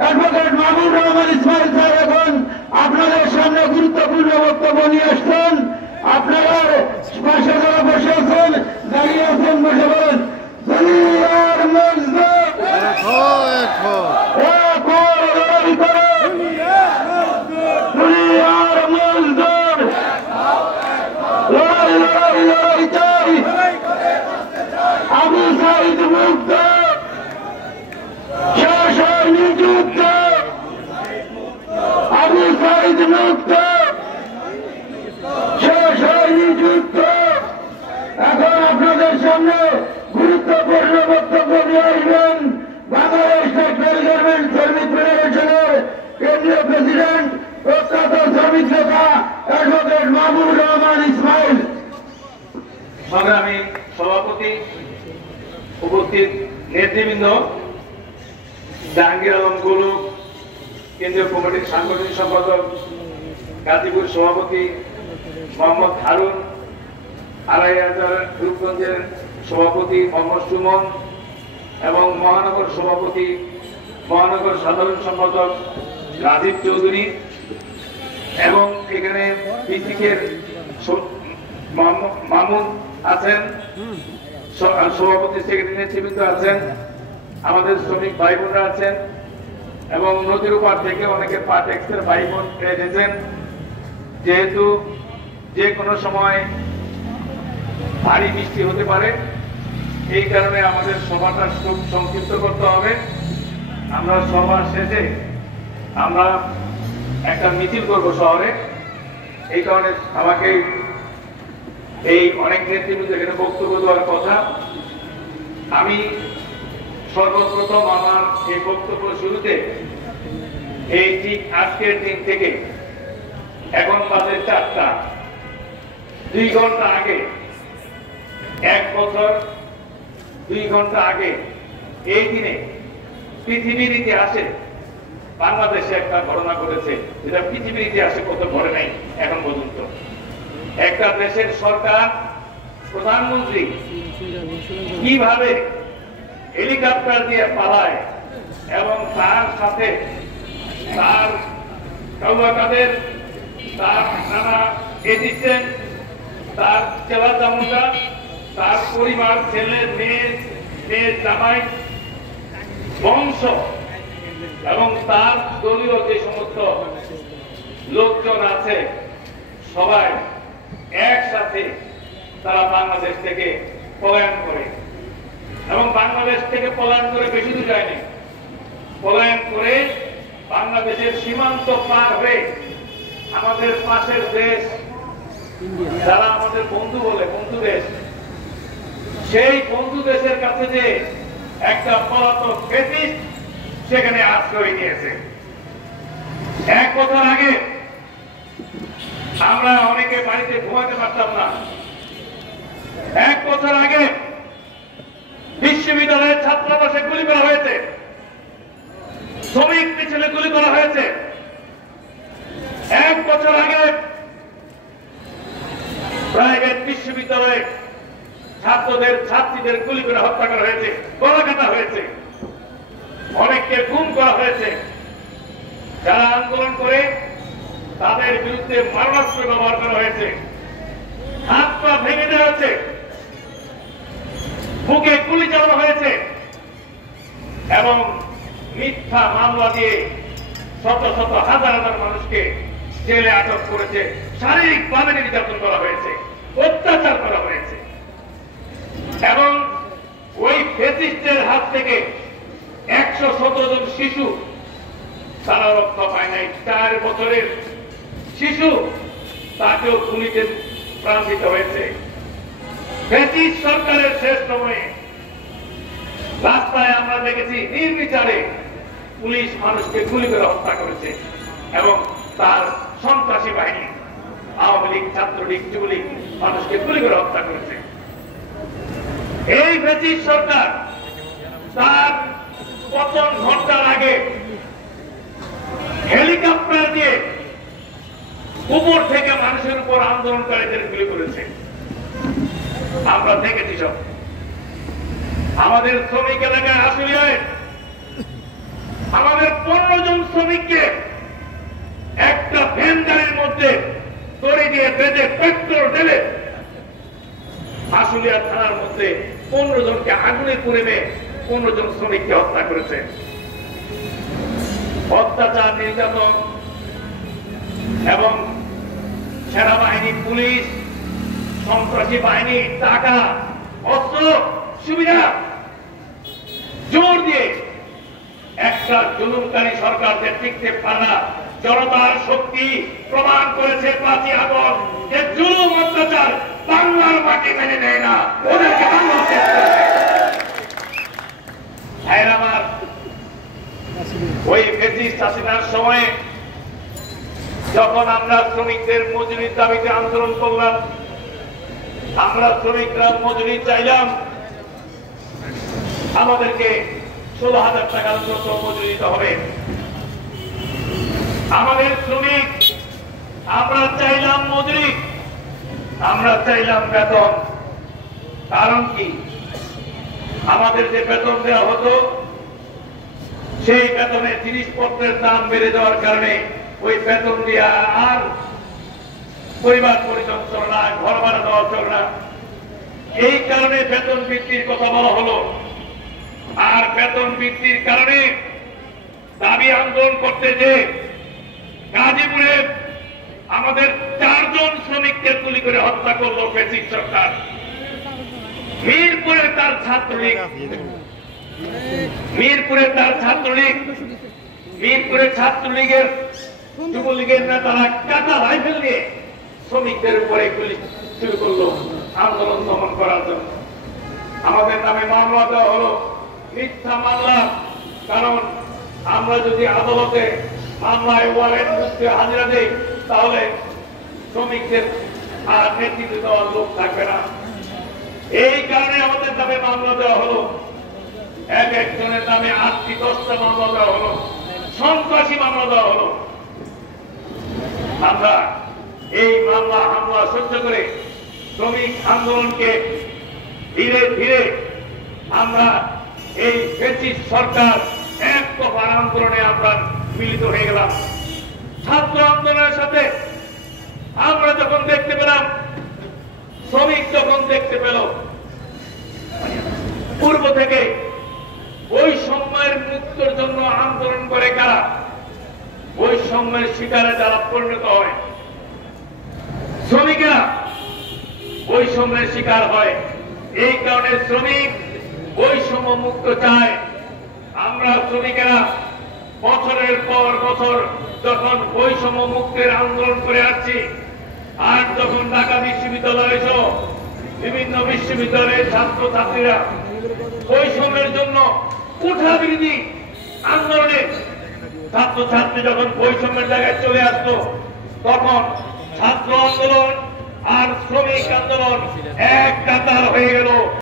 Advocate মাহবুব Rahman Ismail sir এখন আপনাদের সামনে গুরুত্বপূর্ণ বক্তব্য নিয়ে আসছেন। আপনারা পাশে যারা বসে আছেন, দাঁড়িয়ে আছেন, বসে বলেন দুনিয়ার মজদুর দুনিয়ার মজদুর লড়াই লড়াই লড়াই চাই, আবু সাইদ মুক্ত, শেষ হয়নি যুদ্ধ, আবু সাইদ মুক্ত, শেষ হয়নি যুদ্ধ। এখন আপনাদের সামনে গুরুত্বপূর্ণ বক্তব্য নিয়ে আসবেন বাংলাদেশ টেক্সটাইল গার্মেন্টস শ্রমিক ফেডারেশনের কেন্দ্রীয় প্রেসিডেন্ট প্রখ্যাত শ্রমিক নেতা অ্যাডভোকেট মাহবুব রহমান ইসমাইল। সংগ্রামী সভাপতি, উপস্থিত নেতৃবৃন্দ, জাহাঙ্গীর আলম গুরু, কেন্দ্রীয় কমিটির সাংগঠনিক সম্পাদক, গাজীপুর সভাপতি মোহাম্মদ হারুন, আড়াইহাজার রূপগঞ্জের সভাপতি মোহাম্মদ সুমন এবং মহানগর সভাপতি, মহানগর সাধারণ সম্পাদক রাজীব চৌধুরী এবং এখানে বিসিকের মামুন আছেন, সভাপতি সেক্রেটারি নেতৃবৃন্দ আছেন, আমাদের শ্রমিক ভাই বোনরা আছেন এবং নদীর উপর থেকে অনেকে পাটেক্সের ভাই বোন এসেছেন। যেহেতু যে কোনো সময় ভারী বৃষ্টি হতে পারে, এই কারণে আমাদের সভাটা খুব সংক্ষিপ্ত করতে হবে। আমরা সভা শেষে আমরা একটা মিছিল করব শহরে, এই কারণে আমাকে এই অনেক নেতৃবৃন্দ এখানে বক্তব্য দেওয়ার কথা। আমি সর্বপ্রথম আমার এই বক্তব্য শুরুতে এই ঠিক আজকের দিন থেকে এখন বাজে 4টা, 2 ঘন্টা আগে, 1 বছর 2 ঘন্টা আগে এই দিনে পৃথিবীর ইতিহাসে বাংলাদেশে একটা ঘটনা ঘটেছে যেটা পৃথিবীর ইতিহাসে কত ঘটে নাই এখন পর্যন্ত। একটা দেশের সরকার প্রধানমন্ত্রী কিভাবে হেলিকপ্টার দিয়ে পালায় এবং তার সাথে তার কাউয়াকাদের, তার নানা এসিস্ট্যান্ট, তার চেলা চামুন্ডা, তার পরিবার, ছেলে মেয়ে জামাই, বংশ এবং তার দলীয় যে সমস্ত লোকজন আছে সবাই একসাথে তারা বাংলাদেশ থেকে পলায়ন করে এবং বাংলাদেশ থেকে পলায়ন করে বেশি দূর যায়নি, পলায়ন করে বাংলাদেশের সীমান্ত পার হয়ে আমাদের পাশের দেশ, যারা আমাদের বন্ধু বলে, বন্ধু দেশ, সেই বন্ধু দেশের কাছে যে একটা পলাতক ফ্যাসিস্ট সেখানে আশ্রয় নিয়েছে। 1 বছর আগে আমরা অনেকে বাড়িতে ঘুমাতে পারতাম না। 1 বছর আগে বিশ্ববিদ্যালয়ের ছাত্রাবাসে গুলি করা হয়েছে, শ্রমিক মিছিলে গুলি করা হয়েছে। 1 বছর আগে প্রাইভেট বিশ্ববিদ্যালয়ে ছাত্রীদের গুলি করে হত্যা করা হয়েছে, গলা কাটা হয়েছে, অনেককে গুম করা হয়েছে। যারা আন্দোলন করে তাদের বিরুদ্ধে মারণাস্ত্র ব্যবহার করা হয়েছে, হাত পা ভেঙে দেওয়া হয়েছে, বুকে গুলি চালানো হয়েছে এবং মিথ্যা মামলা দিয়ে শত শত হাজার হাজার মানুষকে জেলে আটক করেছে, শারীরিকভাবে নির্যাতন করা হয়েছে, অত্যাচার করা হয়েছে এবং ওই ফ্যাসিস্টের হাত থেকে 117 জন শিশু তারা রক্ষা পায় নাই। 4 বছরের শিশু, তাকেও গুলিতে প্রাণ দিতে হয়েছে। ফ্যাসিস্ট সরকারের শেষ সময়ে রাস্তায় আমরা দেখেছি নির্বিচারে পুলিশ মানুষকে গুলি করে হত্যা করেছে এবং তার সন্ত্রাসী বাহিনী আওয়ামী লীগ, ছাত্রলীগ, যুবলীগ মানুষকে গুলি করে হত্যা করেছে। এই ফ্যাসিস্ট সরকার তার পতন ঘটার আগে হেলিকপ্টার দিয়ে উপর থেকে মানুষের উপর আন্দোলনকারীদের গুলি করেছে। আমরা দেখেছি সব। আমাদের শ্রমিক এলাকায় আসলে আমাদের পণ্য শ্রমিককে একটা ভ্যান গাড়ির মধ্যে দড়ি দিয়ে বেঁধে পেট্রোল ঢেলে আশুলিয়া থানার মধ্যে 15 জনকে আগুনে পুড়ে 15 জন শ্রমিককে হত্যা করেছে। অত্যাচার, নির্যাতন এবং সেনাবাহিনী, পুলিশ, সন্ত্রাসী বাহিনী টাকা, অস্ত্র, সুবিধা জোর দিয়ে একটা জুলুমকারী সরকারদের টিকতে পারা জনতার শক্তি প্রমাণ করেছে 5ই আগস্ট যে জুলুম অত্যাচার বাংলার মাটি মেনে নেয় না, ওদেরকে বাংলাদেশ আমার ওই ফ্যাসিস্ট হাসিনার সময়ে যখন আমরা শ্রমিকদের মজুরির দাবিতে আন্দোলন করলাম, আমরা শ্রমিকরা মজুরি চাইলাম, আমাদেরকে 16,000 টাকার মতো মজুরি দিতে হবে। আমাদের শ্রমিক, আমরা চাইলাম মজুরি, আমরা চাইলাম বেতন। কারণ কি? আমাদের যে বেতন দেওয়া হতো সেই বেতনে জিনিসপত্রের দাম বেড়ে যাওয়ার কারণে ওই বেতন দেওয়া আর পরিবার পরিজন চলে না, ঘর ভাড়া দেওয়া চলে না। এই কারণে বেতন বৃদ্ধির কথা বলা হলো। আর বেতন বৃদ্ধির কারণে দাবি আন্দোলন করতে যে গাজীপুরে আমাদের 4 জন শ্রমিককে গুলি করে হত্যা করলো ফ্যাসিস্ট সরকার। মিরপুরে তার ছাত্রলীগ, মিরপুরে ছাত্রলীগের, যুবলীগের নেতারা কাঁটা রাইফেল নিয়ে শ্রমিকদের উপরে গুলি শুরু করলো আন্দোলন দমন করার জন্য। আমাদের নামে মামলা দেওয়া হলো, মিথ্যা মামলা। কারণ আমরা যদি আদালতে মামলায় ওয়ারেন্ট মুক্তি হাজিরা দেই তাহলে শ্রমিকদের আর নেতৃত্ব দেওয়ার লোক থাকবে না। এই কারণে আমাদের নামে মামলা দেওয়া হলো। এক একজনের নামে 8-10টা মামলা দেওয়া হলো, সন্ত্রাসী মামলা দেওয়া হলো। আমরা এই মামলা হামলা সহ্য করে শ্রমিক আন্দোলনকে ধীরে ধীরে আমরা এই ফ্যাসিস্ট সরকার এক দফার আন্দোলনে আমরা মিলিত হয়ে গেলাম। ছাত্র আন্দোলনের সাথে আমরা যখন দেখতে পেলাম, শ্রমিক যখন দেখতে পেল পূর্ব থেকে বৈষম্যের মুক্তির জন্য আন্দোলন করে কারা, বৈষম্যের শিকারে যারা পরিণত হয়, শ্রমিকেরা বৈষম্যের শিকার হয়। এই কারণে শ্রমিক বৈষম্য মুক্ত চায়। আমরা শ্রমিকেরা বছরের পর বছর যখন বৈষম্য মুক্তের আন্দোলন করে আসছি, আর যখন ঢাকা বিশ্ববিদ্যালয় সহ বিভিন্ন বিশ্ববিদ্যালয়ের ছাত্র ছাত্রীরা বৈষম্যের জন্য কোঠা বিরোধী আন্দোলনে ছাত্র ছাত্রী যখন বৈষম্যের জায়গায় চলে আসতো, তখন ছাত্র আন্দোলন আর শ্রমিক আন্দোলন এক কাতার হয়ে গেল।